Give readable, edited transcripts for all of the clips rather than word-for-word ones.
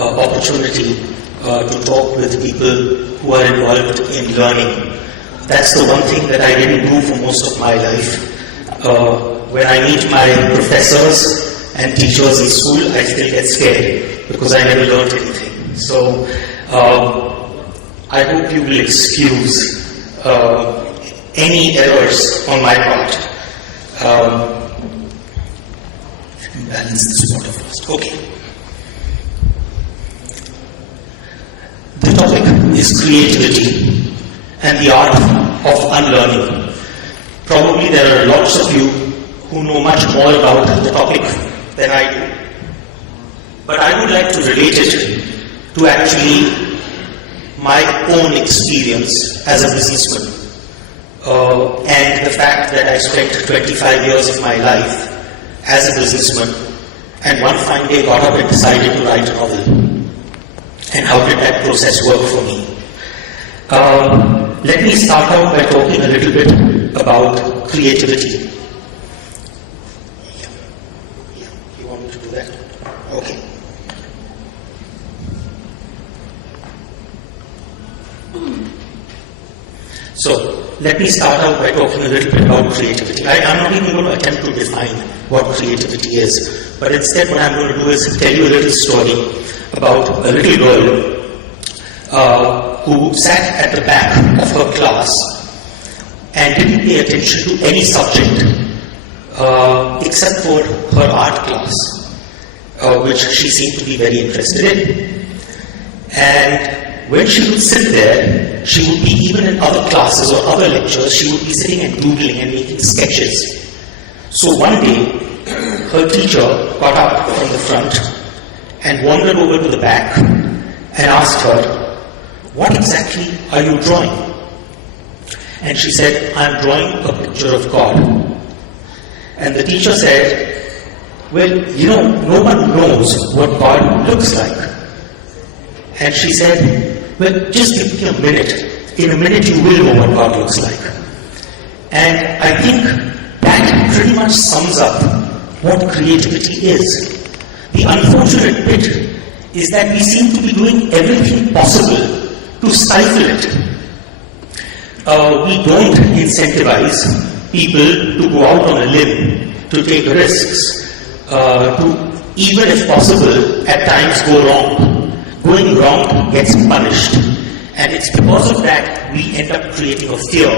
opportunity to talk with people who are involved in learning. That's the one thing that I didn't do for most of my life. When I meet my professors and teachers in school, I still get scared because I never learned anything. So I hope you will excuse any errors on my part. Let me balance this water first. Okay. The topic is creativity and the art of unlearning. Probably there are lots of you who know much more about the topic than I do. But I would like to relate it to actually my own experience as a businessman and the fact that I spent 25 years of my life as a businessman and one fine day got up and decided to write a novel. And how did that process work for me? Let me start out by talking a little bit about creativity. Yeah. You want me to do that? Okay. So, let me start out by talking a little bit about creativity. I'm not even going to attempt to define what creativity is, but instead what I'm going to do is tell you a little story about a little girl who sat at the back of her class and didn't pay attention to any subject except for her art class, which she seemed to be very interested in. And when she would sit there, she would be, even in other classes or other lectures, she would be sitting and doodling and making sketches. So one day, her teacher got up from the front and wandered over to the back and asked her, "What exactly are you drawing?" And she said, "I'm drawing a picture of God." And the teacher said, "Well, no one knows what God looks like." And she said, "Well, just give me a minute. In a minute you will know what God looks like." And I think that pretty much sums up what creativity is. The unfortunate bit is that we seem to be doing everything possible to stifle it. We don't incentivize people to go out on a limb, to take risks, to, even if possible, at times go wrong. Going wrong gets punished. And it's because of that we end up creating a fear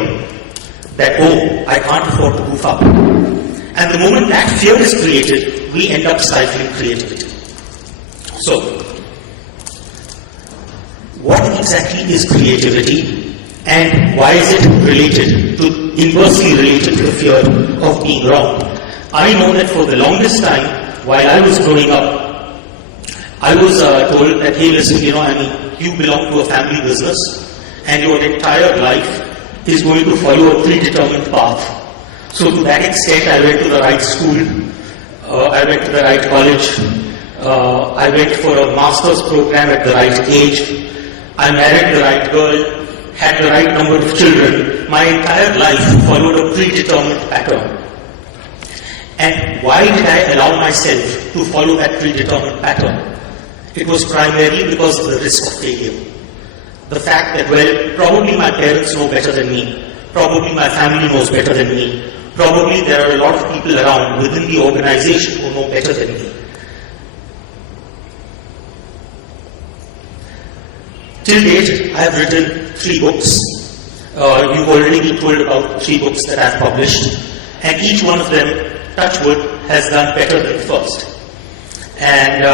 that, oh, I can't afford to goof up. And the moment that fear is created, we end up stifling creativity. So, what exactly is creativity and why is it inversely related to the fear of being wrong? I know that for the longest time, while I was growing up, I was told that, hey, listen, you belong to a family business and your entire life is going to follow a predetermined path. So to that extent, I went to the right school, I went to the right college, I went for a master's program at the right age, I married the right girl, had the right number of children. My entire life followed a predetermined pattern. And why did I allow myself to follow that predetermined pattern? It was primarily because of the risk of failure. The fact that, well, probably my parents know better than me, probably my family knows better than me, probably there are a lot of people around within the organization who know better than me. Till date, I have written 3 books. You've already been told about 3 books that I've published, and each one of them, touch wood, has done better than the first. And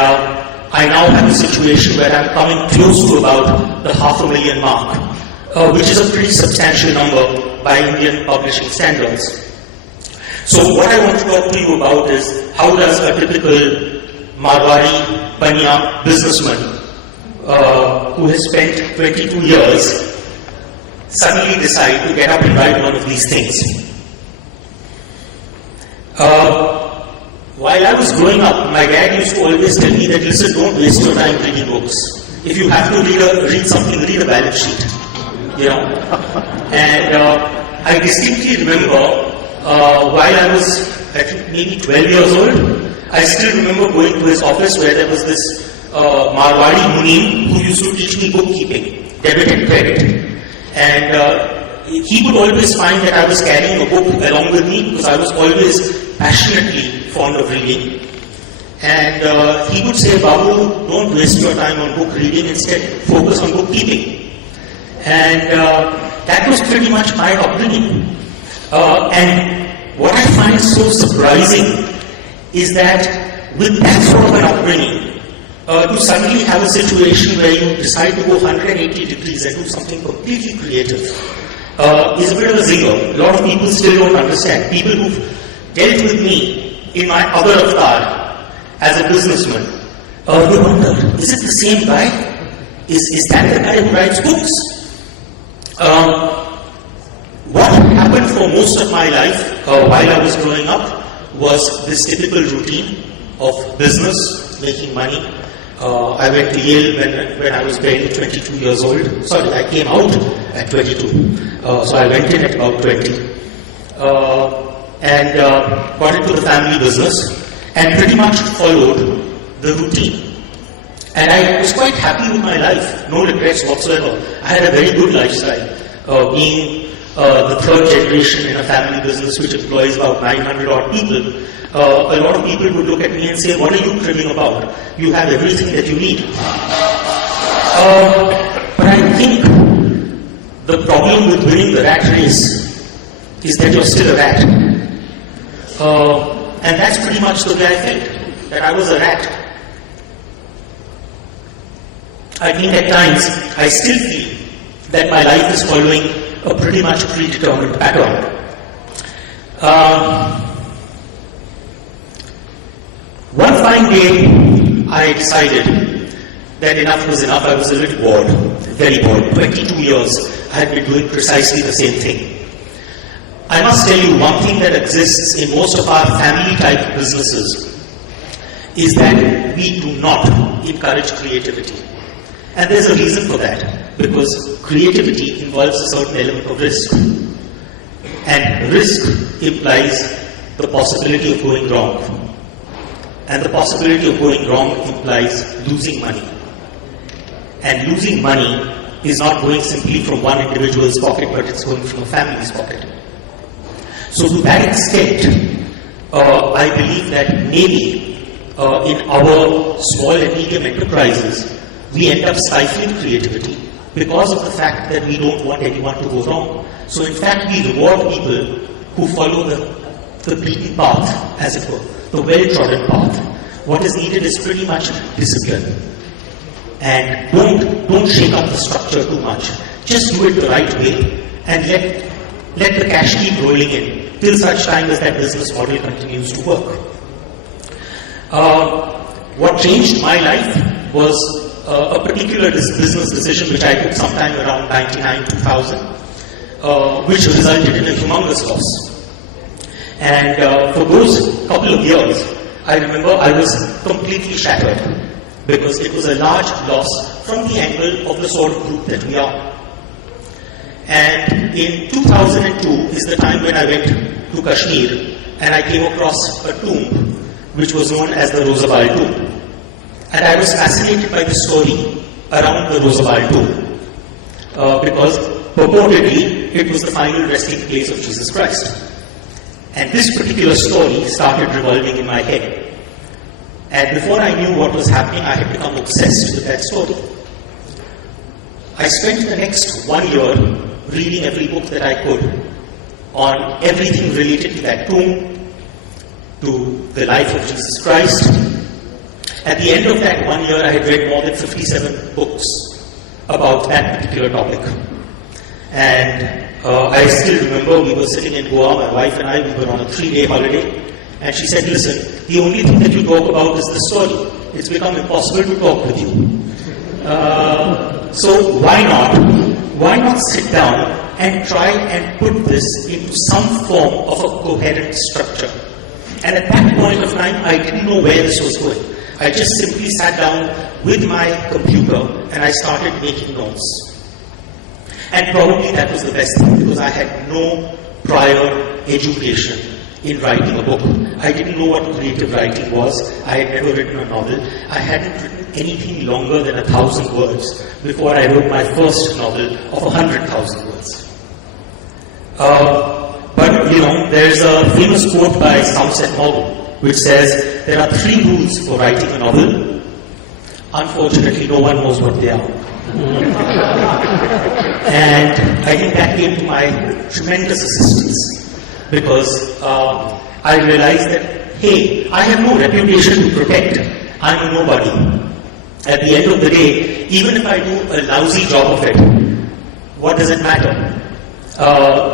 I now have a situation where I'm coming close to about the 500,000 mark, which is a pretty substantial number by Indian publishing standards. So what I want to talk to you about is how does a typical Marwari Banya businessman who has spent 22 years suddenly decide to get up and write one of these things. While I was growing up, my dad used to always tell me that, listen, don't waste your time reading books. If you have to read something, read a balance sheet. And I distinctly remember while I was, I think, maybe 12 years old, I still remember going to his office where there was this Marwadi Munim who used to teach me bookkeeping, debit and credit. And he would always find that I was carrying a book along with me because I was always passionately fond of reading. And he would say, Babu, don't waste your time on book reading, instead focus on bookkeeping. And that was pretty much my upbringing. And what I find so surprising is that with that sort of an upbringing, to suddenly have a situation where you decide to go 180 degrees and do something completely creative is a bit of a zinger. A lot of people still don't understand. People who've dealt with me in my other avatar as a businessman, they wonder, is it the same guy? Is that the guy who writes books? What happened for most of my life while I was growing up was this typical routine of business, making money. I went to Yale when I was barely 22 years old. Sorry, I came out at 22. So I went in at about 20. And got into the family business and pretty much followed the routine. And I was quite happy with my life, no regrets whatsoever. I had a very good lifestyle, being the third generation in a family business which employs about 900 odd people. A lot of people would look at me and say, what are you cribbing about? You have everything that you need. But I think the problem with winning the rat race is that you're still a rat. And that's pretty much the way I felt, that I was a rat. I think at times I still feel that my life is following a pretty much predetermined pattern. One fine day, I decided that enough was enough. I was a little bored, very bored. 22 years, I had been doing precisely the same thing. I must tell you, one thing that exists in most of our family-type businesses is that we do not encourage creativity. And there's a reason for that, because creativity involves a certain element of risk. And risk implies the possibility of going wrong. And the possibility of going wrong implies losing money. And losing money is not going simply from one individual's pocket, but it's going from a family's pocket. So to that extent, I believe that maybe in our small and medium enterprises, we end up stifling creativity because of the fact that we don't want anyone to go wrong. So in fact, we reward people who follow the beaten path, as it were, the well-trodden path. What is needed is pretty much discipline. And don't shake up the structure too much. Just do it the right way and let the cash keep rolling in till such time as that business model continues to work. What changed my life was a particular business decision which I took sometime around 1999-2000, which resulted in a humongous loss. And for those couple of years, I remember I was completely shattered because it was a large loss from the angle of the sort of group that we are. And in 2002 is the time when I went to Kashmir and I came across a tomb which was known as the Rozabal tomb. And I was fascinated by the story around the Rozabal tomb because purportedly it was the final resting place of Jesus Christ. And this particular story started revolving in my head. And before I knew what was happening, I had become obsessed with that story. I spent the next 1 year reading every book that I could on everything related to that tomb, to the life of Jesus Christ. At the end of that 1 year, I had read more than 57 books about that particular topic. And I still remember we were sitting in Goa, my wife and I, we were on a 3-day holiday. And she said, listen, the only thing that you talk about is the story. It's become impossible to talk with you. So why not sit down and try and put this into some form of a coherent structure? And at that point of time, I didn't know where this was going. I just simply sat down with my computer and I started making notes. And probably that was the best thing because I had no prior education in writing a book. I didn't know what creative writing was. I had never written a novel. I hadn't written anything longer than 1,000 words before I wrote my first novel of 100,000 words. But there's a famous quote by Somerset Maugham which says there are 3 rules for writing a novel. Unfortunately, no one knows what they are. And I think that came to my tremendous assistance, because I realized that, hey, I have no reputation to protect. I'm a nobody. At the end of the day, even if I do a lousy job of it, what does it matter?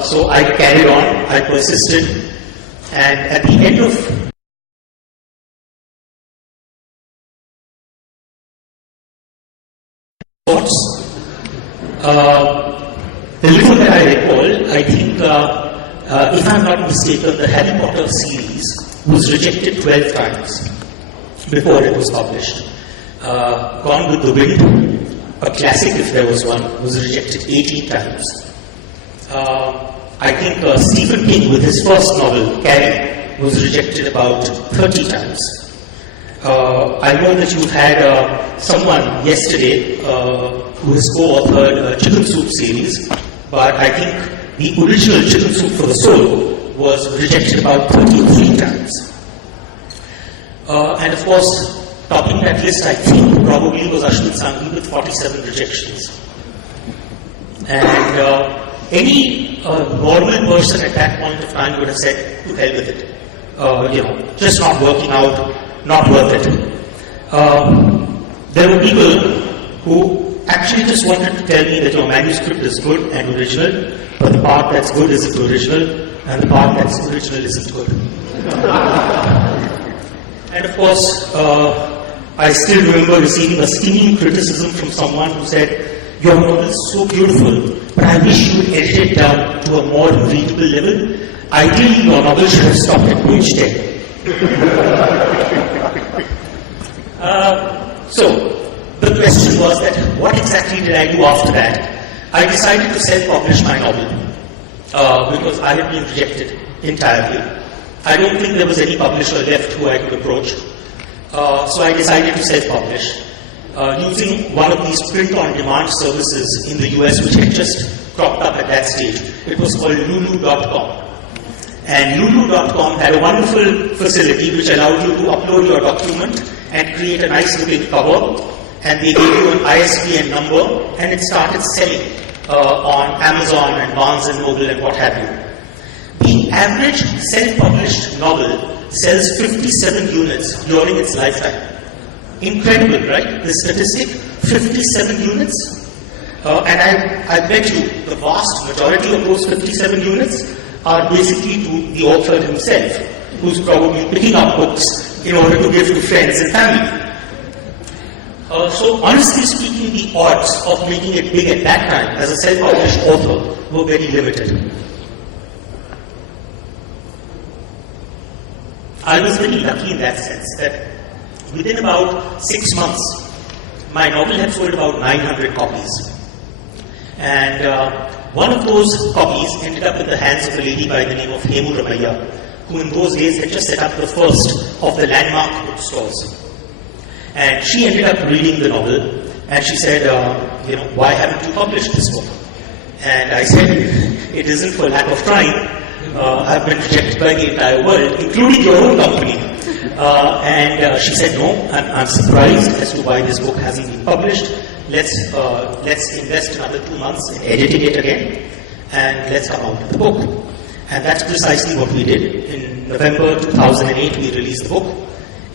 So I carried on, I persisted, and at the end of thoughts, the little that I recall, I think, if I'm not mistaken, the Harry Potter series was rejected 12 times before it was published. Gone with the Wind, a classic if there was one, was rejected 18 times. I think Stephen King with his first novel, Carrie, was rejected about 30 times. I know that you've had someone yesterday who has co-authored a Chicken Soup series, but I think the original Chicken Soup for the Soul was rejected about 33 times. And of course, topping that list, I think, probably was Ashwin Sanghi with 47 rejections. And any normal person at that point of time would have said, to hell with it. Just not working out, not worth it. There were people who actually just wanted to tell me that your manuscript is good and original, but the part that's good isn't original, and the part that's original isn't good. And of course, I still remember receiving a stinging criticism from someone who said, your novel is so beautiful, but I wish you would edit it down to a more readable level. Ideally, your novel should have stopped at page 10. So, the question was that what exactly did I do after that? I decided to self-publish my novel because I had been rejected entirely. I don't think there was any publisher left who I could approach. So I decided to self-publish using one of these print-on-demand services in the US which had just cropped up at that stage. It was called Lulu.com. And Lulu.com had a wonderful facility which allowed you to upload your document and create a nice looking cover, and they gave you an ISBN number, and it started selling on Amazon and Barnes & Noble and what have you. The average self-published novel sells 57 units during its lifetime. Incredible, right? The statistic, 57 units. And I bet you the vast majority of those 57 units are basically to the author himself, who's probably picking up books in order to give to friends and family. So honestly speaking, the odds of making it big at that time as a self-published author were very limited. I was very lucky in that sense that within about 6 months, my novel had sold about 900 copies. And one of those copies ended up in the hands of a lady by the name of Hemu Ramaiya, who in those days had just set up the first of the landmark bookstores. And she ended up reading the novel, and she said, why haven't you published this book? And I said, it isn't for lack of trying. I've been rejected by the entire world, including your own company. And she said, no, I'm surprised as to why this book hasn't been published. Let's invest another 2 months in editing it again, and let's come out with the book. And that's precisely what we did. In November 2008, we released the book,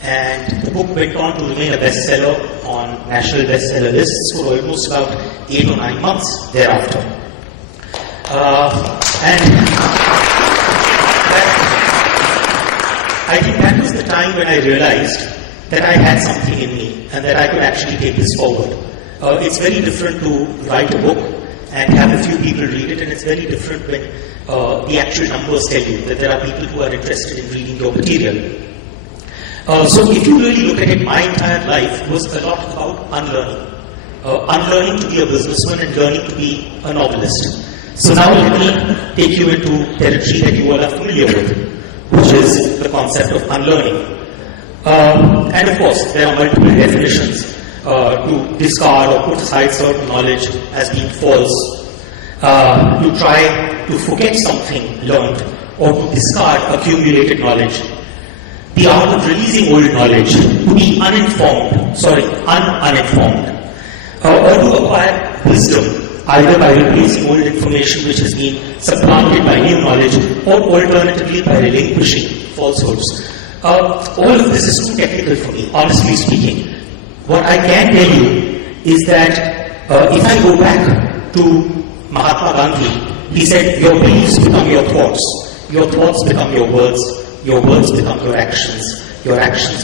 and the book went on to remain a bestseller on national bestseller lists for almost about 8 or 9 months thereafter. I think that was the time when I realized that I had something in me and that I could actually take this forward. It's very different to write a book and have a few people read it, and it's very different when the actual numbers tell you that there are people who are interested in reading your material. So if you really look at it, my entire life was a lot about unlearning. Unlearning to be a businessman and learning to be a novelist. So now let me take you into territory that you all are familiar with, which is the concept of unlearning. And of course, there are multiple definitions. to discard or put aside certain knowledge as being false, to try to forget something learned, or to discard accumulated knowledge. The art of releasing old knowledge, to be uninformed, or to acquire wisdom, either by replacing old information which has been supplanted by new knowledge, or alternatively by relinquishing falsehoods. All of this is too technical for me, honestly speaking. What I can tell you is that if I go back to Mahatma Gandhi, he said, your beliefs become your thoughts become your words become your actions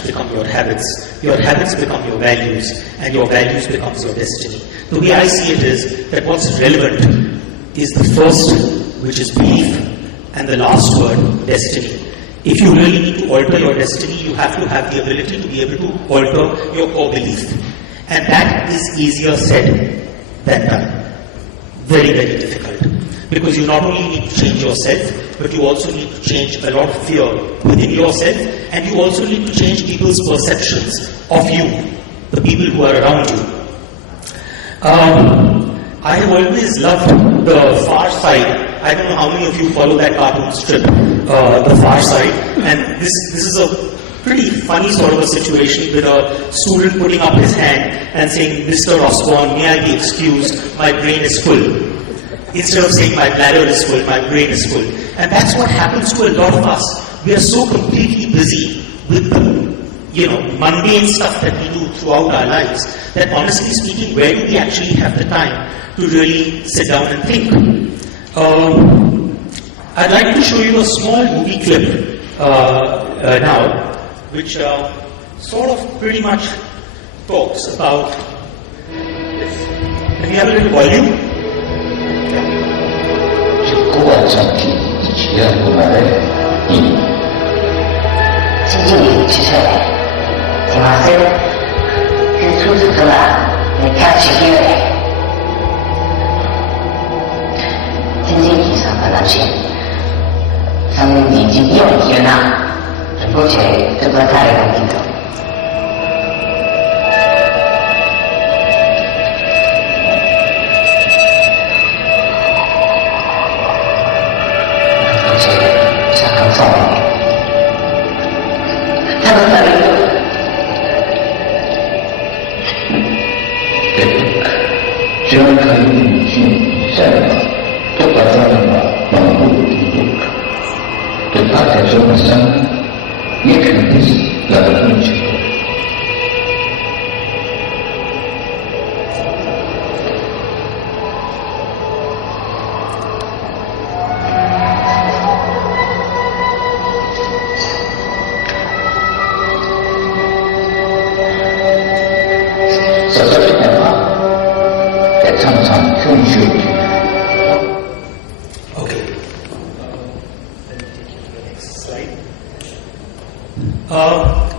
become your habits become your values, and your values becomes your destiny. The way I see it is that what's relevant is the first, which is belief, and the last word, destiny. If you really need to alter your destiny, you have to have the ability to be able to alter your core belief. And that is easier said than done. Very, very difficult. Because you not only need to change yourself, but you also need to change a lot of fear within yourself, and you also need to change people's perceptions of you, the people who are around you. I have always loved The Far Side. I don't know how many of you follow that cartoon strip, The Far Side, and this is a pretty funny sort of a situation with a student putting up his hand and saying, Mr. Osborne, may I be excused, my brain is full. Instead of saying my bladder is full, my brain is full. And that's what happens to a lot of us. We are so completely busy with the mundane stuff that we do throughout our lives that honestly speaking, where do we actually have the time to really sit down and think? I'd like to show you a small movie clip now, which sort of pretty much talks about this. Can we have a little volume? 国外整体以及我们的经济的支撑，听话些，是出自什么？你看起来，经济以上的那些，他们已经有天了，而且这个太容易了。 只要可以女性善良，都把这样的保护力度，对他来说的伤害，也肯定是来得更久。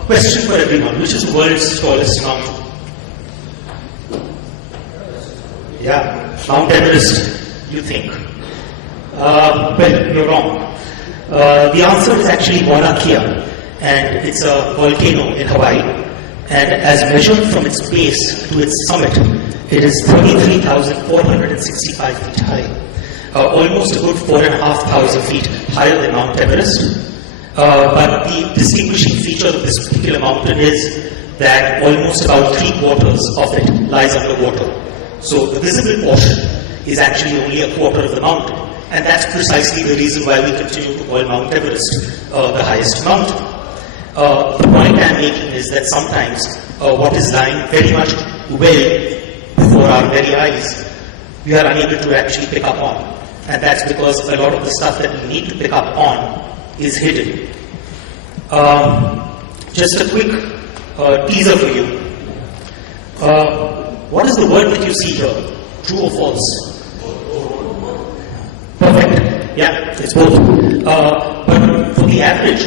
Question for everyone: which is the world's tallest mountain? Yeah, Mount Everest. You think? Well, you're wrong. The answer is actually Mauna Kea, and it's a volcano in Hawaii. And as measured from its base to its summit, it is 33,465 feet high, almost a good 4,500 feet higher than Mount Everest. But the distinguishing feature of this particular mountain is that almost about 3/4 of it lies underwater. So the visible portion is actually only a quarter of the mountain. And that's precisely the reason why we continue to call Mount Everest the highest mountain. The point I'm making is that sometimes what is lying very much well before our very eyes, we are unable to actually pick up on. And that's because a lot of the stuff that we need to pick up on is hidden. Just a quick teaser for you. What is the word that you see here? True or false? Perfect. Yeah, it's both. But for for the average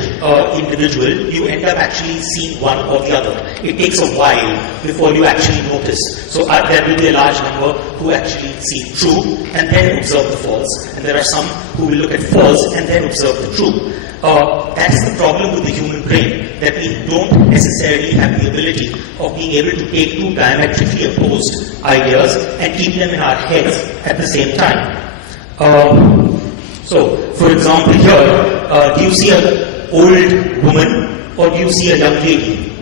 individual, you end up actually seeing one or the other. It takes a while before you actually notice. So there will be a large number who actually see true and then observe the false. And there are some who will look at false and then observe the true. That is the problem with the human brain, that we don't necessarily have the ability of being able to take two diametrically opposed ideas and keep them in our heads at the same time. So, for example, here, do you see an old woman or do you see a young lady?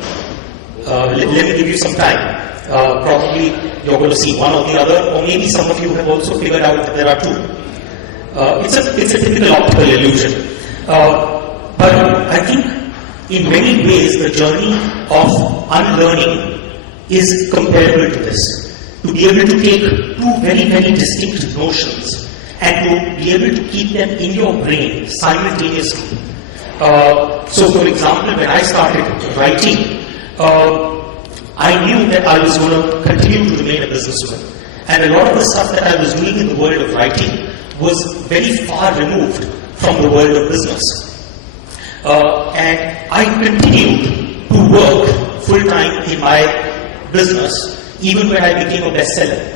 Let me give you some time. Probably you're going to see one or the other, or maybe some of you have also figured out that there are two. It's a typical optical illusion. But I think in many ways the journey of unlearning is comparable to this. To be able to take two very, very distinct notions and to be able to keep them in your brain simultaneously. So for example, when I started writing, I knew that I was going to continue to remain a businesswoman. And a lot of the stuff that I was doing in the world of writing was very far removed from the world of business. And I continued to work full-time in my business even when I became a bestseller.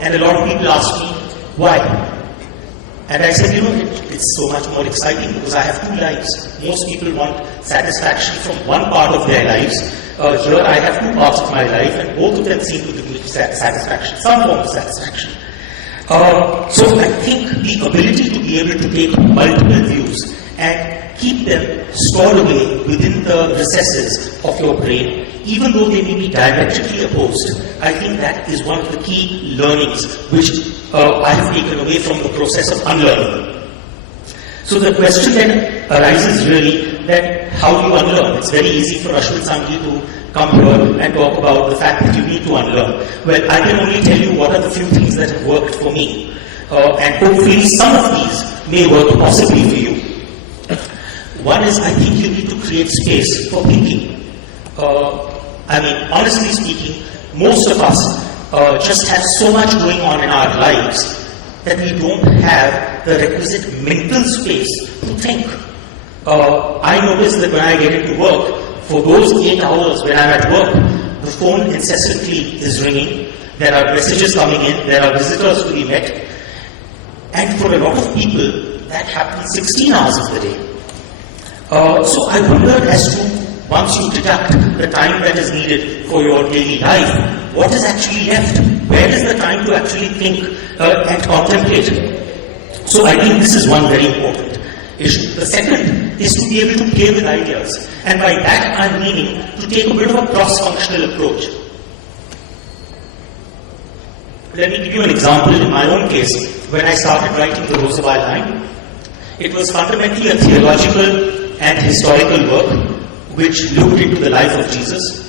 And a lot of people asked me, why? And I said, it's so much more exciting because I have two lives. Most people want satisfaction from one part of their lives. Here I have two parts of my life and both of them seem to give me satisfaction, some form of satisfaction. So I think the ability to be able to take multiple views and keep them stored away within the recesses of your brain, even though they may be diametrically opposed, I think that is one of the key learnings which I have taken away from the process of unlearning. So the question then arises really that how do you unlearn? It's very easy for Ashwin Sanghi to come here and talk about the fact that you need to unlearn. Well, I can only tell you what are the few things that have worked for me. And hopefully some of these may work possibly for you. One is, I think you need to create space for thinking. Honestly speaking, most of us just have so much going on in our lives that we don't have the requisite mental space to think. I notice that when I get into work, for those 8 hours when I'm at work, the phone incessantly is ringing, there are messages coming in, there are visitors to be met, and for a lot of people, that happens 16 hours of the day. So I wonder as to, once you deduct the time that is needed for your daily life, what is actually left? Where is the time to actually think and contemplate? So I think this is one very important issue. The second is to be able to play with ideas. And by that I'm meaning to take a bit of a cross-functional approach. Let me give you an example. In my own case, when I started writing the Rozabal line, it was fundamentally a theological and historical work which looked into the life of Jesus.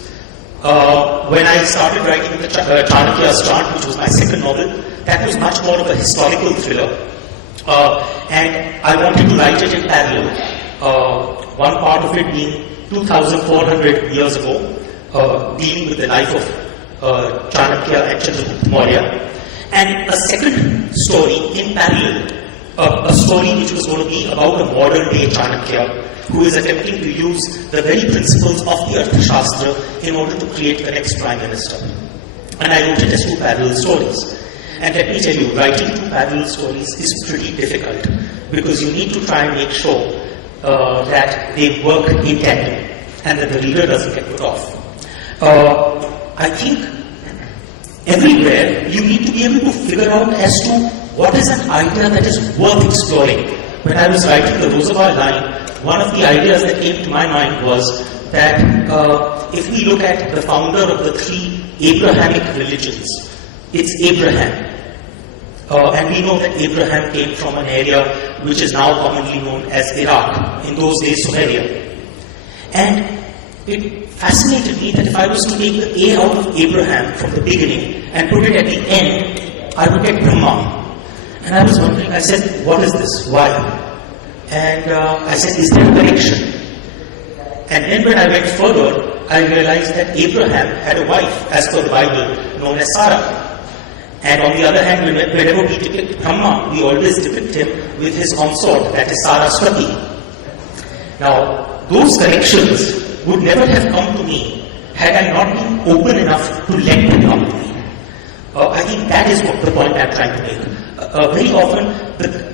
When I started writing the Chanakya Chant, which was my second novel, that was much more of a historical thriller. And I wanted to write it in parallel. One part of it being 2,400 years ago, dealing with the life of Chanakya and Chanakya, and a second story in parallel, a story which was going to be about a modern day Chanakya who is attempting to use the very principles of the Arthashastra in order to create the next Prime Minister. And I wrote it as two parallel stories. And let me tell you, writing two parallel stories is pretty difficult because you need to try and make sure that they work in tandem and that the reader doesn't get put off. I think everywhere you need to be able to figure out as to what is an idea that is worth exploring. When I was writing the Rozabal line, one of the ideas that came to my mind was that if we look at the founder of the three Abrahamic religions, it's Abraham. And we know that Abraham came from an area which is now commonly known as Iraq, in those days Sumeria. And it fascinated me that if I was to take the A out of Abraham from the beginning and put it at the end, I would get Brahma. And I was wondering, I said, what is this? Why? And I said, is there a connection? And then when I went further, I realized that Abraham had a wife, as per the Bible, known as Sarah. And on the other hand, whenever we depict Brahma, we always depict him with his consort, that is Saraswati. Now, those connections would never have come to me had I not been open enough to let them come to me. I think that is what the point I'm trying to make. Very often,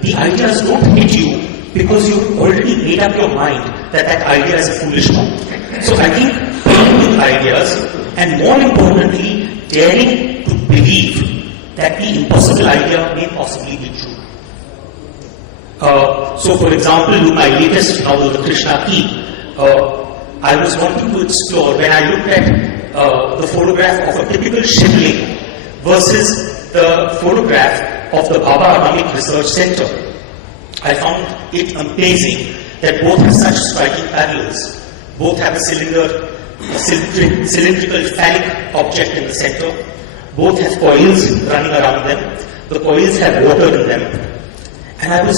the ideas don't hit you because you've already made up your mind that that idea is a foolish one. So I think playing with ideas, and more importantly, daring to believe that the impossible idea may possibly be true. So for example, with my latest novel, The Krishna Key, I was wanting to explore, when I looked at the photograph of a typical shivling versus the photograph of the Baba Atomic Research Center, I found it amazing that both have such striking parallels. Both have a cylindrical phallic object in the center. Both have coils running around them. The coils have water in them. And I was,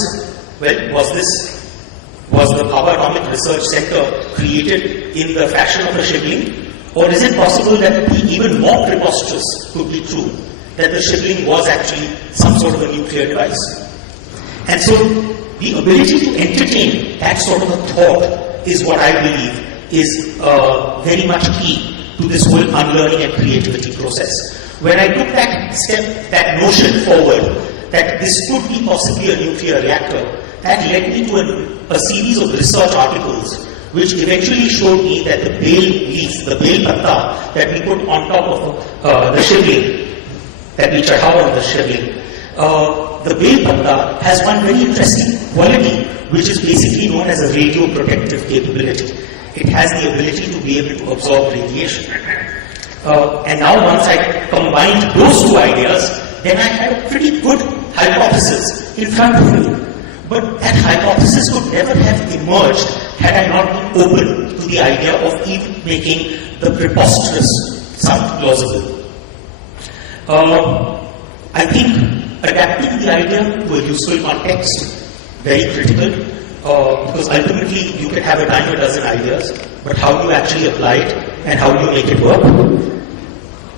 was the Baba Atomic Research Center created in the fashion of a shivling? Or is it possible that the even more preposterous could be true, that the shivling was actually some sort of a nuclear device? And so the ability to entertain that sort of a thought is what I believe is very much key to this whole unlearning and creativity process. When I took that notion forward, that this could be possibly a nuclear reactor, that led me to a series of research articles which eventually showed me that the bale leaf, the bale patta that we put on top of the shivling, that we chadhav on the shivling, the bale patta has one very interesting quality, which is basically known as a radioprotective capability. It has the ability to be able to absorb radiation. And now once I combined those two ideas, then I had a pretty good hypothesis in front of me. But that hypothesis could never have emerged had I not been open to the idea of even making the preposterous sound plausible. I think adapting the idea to a useful context, very critical, because ultimately you can have a dime a dozen ideas, but how do you actually apply it and how do you make it work?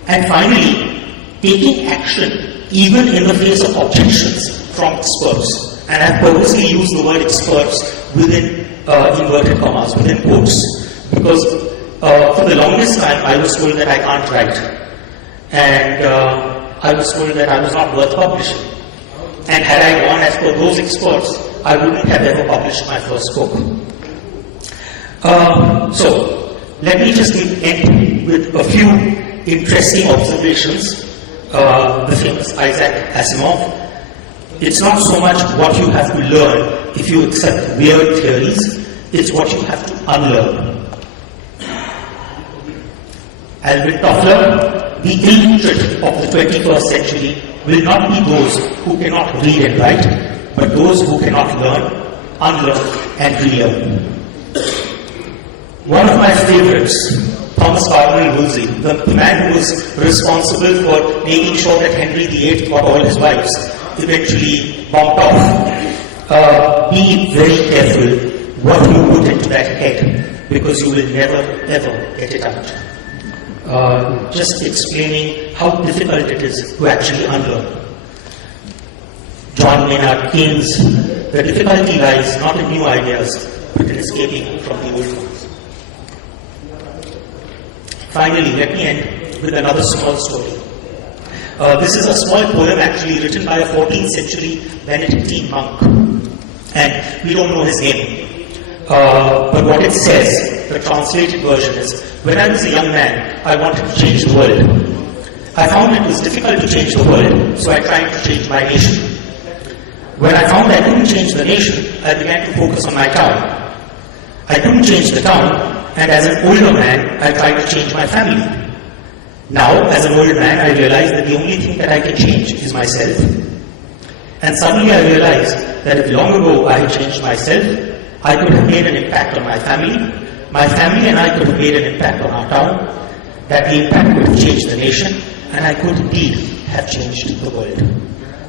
And finally, taking action even in the face of objections from experts. And I purposely use the word experts within inverted commas, within quotes, because for the longest time I was told that I can't write, and I was told that I was not worth publishing. And had I gone as per those experts, I wouldn't have ever published my first book. So, let me just end with a few interesting observations. The famous Isaac Asimov. It's not so much what you have to learn if you accept weird theories, it's what you have to unlearn. Alvin Toffler, the illiterate of the 21st century will not be those who cannot read and write, but those who cannot learn, unlearn, and relearn. One of my favorites, Thomas Cardinal Wolsey, the man who was responsible for making sure that Henry VIII got all his wives, eventually bumped off. Be very careful what you put into that head, because you will never ever get it out. Just explaining how difficult it is to actually unlearn. John Maynard Keynes, the difficulty lies not in new ideas, but in escaping from the old ones. Finally, let me end with another small story. This is a small poem actually written by a 14th century Benedictine monk, and we don't know his name. But what it says, the translated version is, when I was a young man, I wanted to change the world. I found it was difficult to change the world, so I tried to change my nation. When I found I couldn't change the nation, I began to focus on my town. I couldn't change the town, and as an older man, I tried to change my family. Now, as an old man, I realized that the only thing that I can change is myself. And suddenly I realized that if long ago I had changed myself, I could have made an impact on my family and I could have made an impact on our town, that the impact could have changed the nation, and I could indeed have changed the world.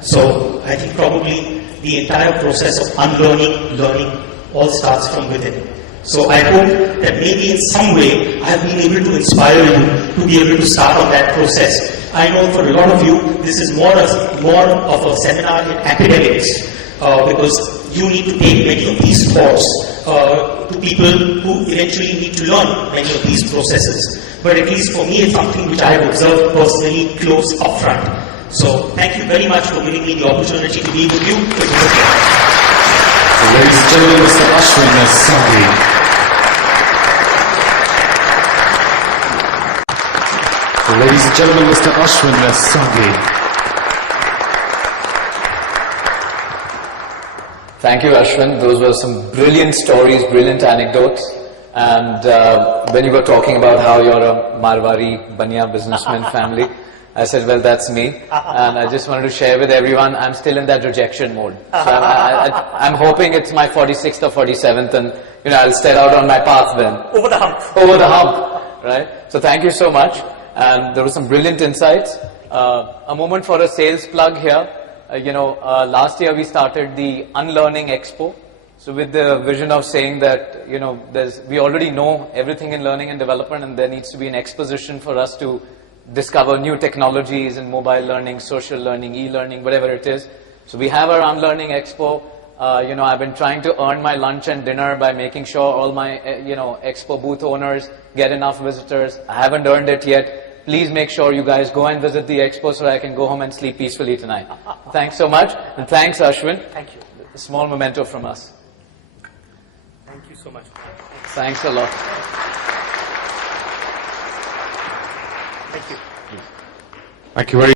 So, I think probably the entire process of unlearning, learning, all starts from within. So I hope that maybe in some way I have been able to inspire you to be able to start on that process I know for a lot of you, this is more of a seminar in academics, because you need to take many of these thoughts to people who eventually need to learn many of these processes. But at least for me, it's something which I have observed personally close up front. So thank you very much for giving me the opportunity to be with you. Ladies and gentlemen, Mr. Ashwin Sanghi. Ladies and gentlemen, Mr. Ashwin Sanghi. Thank you, Ashwin. Those were some brilliant stories, brilliant anecdotes. And when you were talking about how you're a Marwari Banya businessman family, I said, well, that's me. And I just wanted to share with everyone, I'm still in that rejection mode. So I'm hoping it's my 46th or 47th, and I'll step out on my path then. Over the hump. Over the hump, right? So thank you so much. And there were some brilliant insights. A moment for a sales plug here. Last year we started the Unlearning Expo. So with the vision of saying that, we already know everything in learning and development, and there needs to be an exposition for us to discover new technologies in mobile learning, social learning, e-learning, whatever it is. So we have our Unlearning Expo. I've been trying to earn my lunch and dinner by making sure all my, Expo booth owners get enough visitors. I haven't earned it yet. Please make sure you guys go and visit the Expo so I can go home and sleep peacefully tonight. Thanks so much. And thanks, Ashwin. Thank you. A small memento from us. Thank you so much. Thanks a lot. Thank you. Thank you very